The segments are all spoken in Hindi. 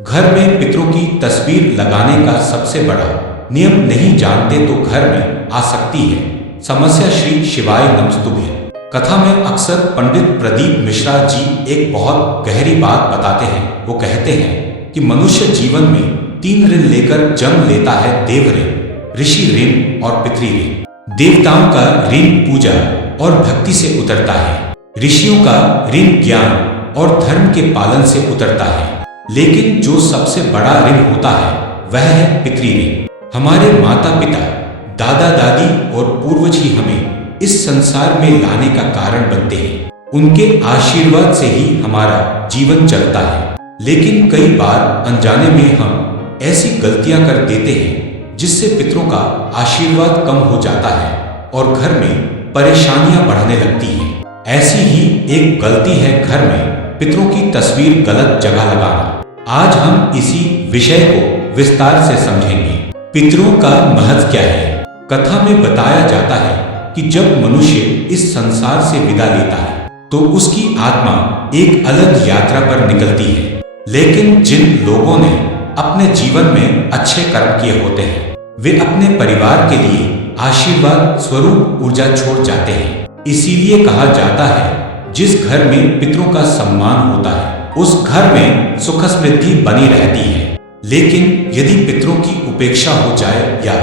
घर में पितरों की तस्वीर लगाने का सबसे बड़ा नियम नहीं जानते तो घर में आ सकती है समस्या। श्री शिवाय नमस्तुभ्यं। कथा में अक्सर पंडित प्रदीप मिश्रा जी एक बहुत गहरी बात बताते हैं। वो कहते हैं कि मनुष्य जीवन में 3 ऋण लेकर जन्म लेता है, देव ऋण, ऋषि ऋण और पितृ ऋण। देवताओं का ऋण पूजा और भक्ति से उतरता है, ऋषियों का ऋण ज्ञान और धर्म के पालन से उतरता है, लेकिन जो सबसे बड़ा ऋण होता है वह है पितृ ऋण। हमारे माता पिता, दादा दादी और पूर्वज ही हमें इस संसार में लाने का कारण बनते हैं। उनके आशीर्वाद से ही हमारा जीवन चलता है, लेकिन कई बार अनजाने में हम ऐसी गलतियां कर देते हैं जिससे पितरों का आशीर्वाद कम हो जाता है और घर में परेशानियां बढ़ने लगती हैं। ऐसी ही एक गलती है घर में पितरों की तस्वीर गलत जगह लगाना। आज हम इसी विषय को विस्तार से समझेंगे। पितरों का महत्व क्या है? कथा में बताया जाता है कि जब मनुष्य इस संसार से विदा लेता है तो उसकी आत्मा एक अलग यात्रा पर निकलती है, लेकिन जिन लोगों ने अपने जीवन में अच्छे कर्म किए होते हैं वे अपने परिवार के लिए आशीर्वाद स्वरूप ऊर्जा छोड़ जाते हैं। इसीलिए कहा जाता है जिस घर में पितरों का सम्मान होता है उस घर में सुख समृद्धि बनी रहती है। लेकिन यदि पितरों की उपेक्षा हो जाए या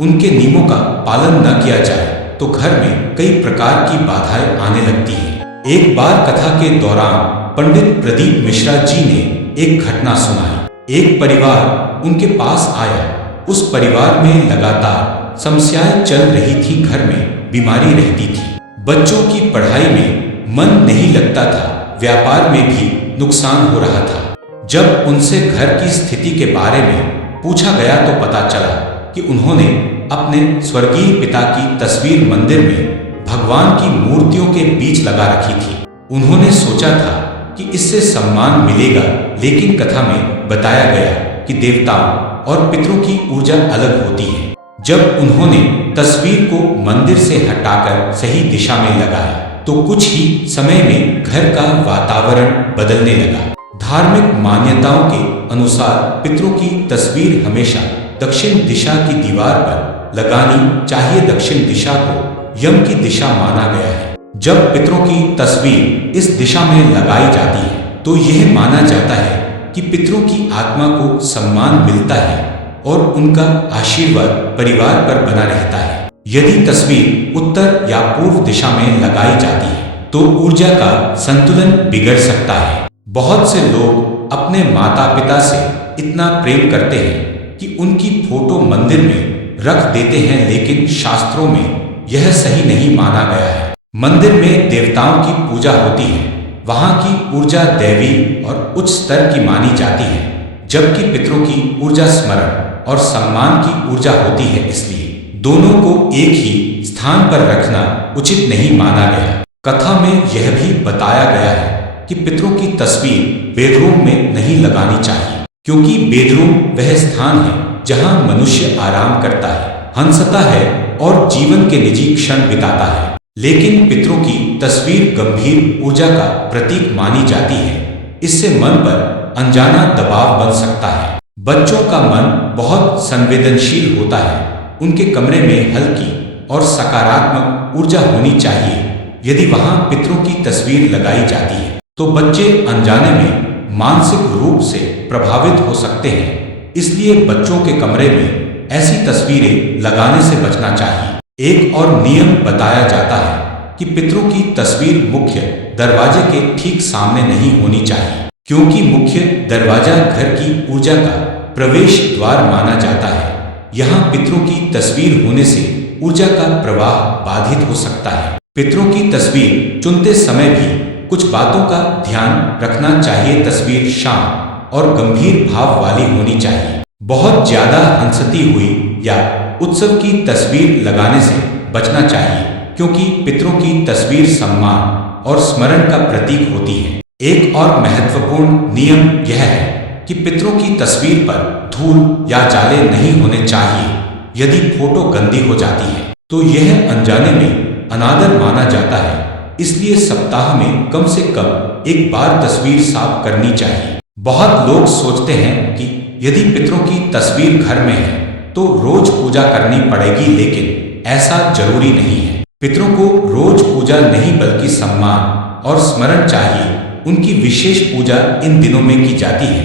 उनके नियमों का पालन न किया जाए तो घर में कई प्रकार की बाधाएं आने लगती हैं। एक बार कथा के दौरान पंडित प्रदीप मिश्रा जी ने एक घटना सुनाई। एक परिवार उनके पास आया। उस परिवार में लगातार समस्याएं चल रही थी। घर में बीमारी रहती थी, बच्चों की पढ़ाई में मन नहीं लगता था, व्यापार में भी नुकसान हो रहा था। जब उनसे घर की स्थिति के बारे में पूछा गया तो पता चला कि उन्होंने अपने स्वर्गीय पिता की तस्वीर मंदिर में भगवान की मूर्तियों के बीच लगा रखी थी। उन्होंने सोचा था कि इससे सम्मान मिलेगा, लेकिन कथा में बताया गया कि देवताओं और पितरों की ऊर्जा अलग होती है। जब उन्होंने तस्वीर को मंदिर से हटाकर सही दिशा में लगाया तो कुछ ही समय में घर का वातावरण बदलने लगा। धार्मिक मान्यताओं के अनुसार पितरों की तस्वीर हमेशा दक्षिण दिशा की दीवार पर लगानी चाहिए। दक्षिण दिशा को यम की दिशा माना गया है। जब पितरों की तस्वीर इस दिशा में लगाई जाती है तो यह माना जाता है कि पितरों की आत्मा को सम्मान मिलता है और उनका आशीर्वाद परिवार पर बना रहता है। यदि तस्वीर उत्तर या पूर्व दिशा में लगाई जाती है तो ऊर्जा का संतुलन बिगड़ सकता है। बहुत से लोग अपने माता पिता से इतना प्रेम करते हैं कि उनकी फोटो मंदिर में रख देते हैं, लेकिन शास्त्रों में यह सही नहीं माना गया है। मंदिर में देवताओं की पूजा होती है, वहां की ऊर्जा दैवी और उच्च स्तर की मानी जाती है, जबकि पितरों की ऊर्जा स्मरण और सम्मान की ऊर्जा होती है। इसलिए दोनों को एक ही स्थान पर रखना उचित नहीं माना गया। कथा में यह भी बताया गया है कि पितरों की तस्वीर बेडरूम में नहीं लगानी चाहिए, क्योंकि बेडरूम वह स्थान है जहां मनुष्य आराम करता है, हंसता है और जीवन के निजी क्षण बिताता है। लेकिन पितरों की तस्वीर गंभीर ऊर्जा का प्रतीक मानी जाती है। इससे मन पर अनजाना दबाव बन सकता है। बच्चों का मन बहुत संवेदनशील होता है। उनके कमरे में हल्की और सकारात्मक ऊर्जा होनी चाहिए। यदि वहां पितरों की तस्वीर लगाई जाती है तो बच्चे अनजाने में मानसिक रूप से प्रभावित हो सकते हैं। इसलिए बच्चों के कमरे में ऐसी तस्वीरें लगाने से बचना चाहिए। एक और नियम बताया जाता है कि पितरों की तस्वीर मुख्य दरवाजे के ठीक सामने नहीं होनी चाहिए, क्योंकि मुख्य दरवाजा घर की ऊर्जा का प्रवेश द्वार माना जाता है। यहाँ पितरों की तस्वीर होने से ऊर्जा का प्रवाह बाधित हो सकता है। पितरों की तस्वीर चुनते समय भी कुछ बातों का ध्यान रखना चाहिए। तस्वीर शांत और गंभीर भाव वाली होनी चाहिए। बहुत ज्यादा हंसती हुई या उत्सव की तस्वीर लगाने से बचना चाहिए, क्योंकि पितरों की तस्वीर सम्मान और स्मरण का प्रतीक होती है। एक और महत्वपूर्ण नियम यह है कि पितरों की तस्वीर पर धूल या जाले नहीं होने चाहिए। यदि फोटो गंदी हो जाती है तो यह अनजाने में अनादर माना जाता है। इसलिए सप्ताह में कम से कम एक बार तस्वीर साफ करनी चाहिए। बहुत लोग सोचते हैं कि यदि पितरों की तस्वीर घर में है तो रोज पूजा करनी पड़ेगी, लेकिन ऐसा जरूरी नहीं है। पितरों को रोज पूजा नहीं बल्कि सम्मान और स्मरण चाहिए। उनकी विशेष पूजा इन दिनों में की जाती है।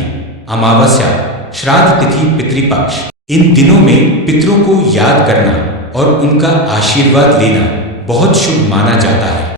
अमावस्या, श्राद्ध तिथि, पितृपक्ष, इन दिनों में पितरों को याद करना और उनका आशीर्वाद लेना बहुत शुभ माना जाता है।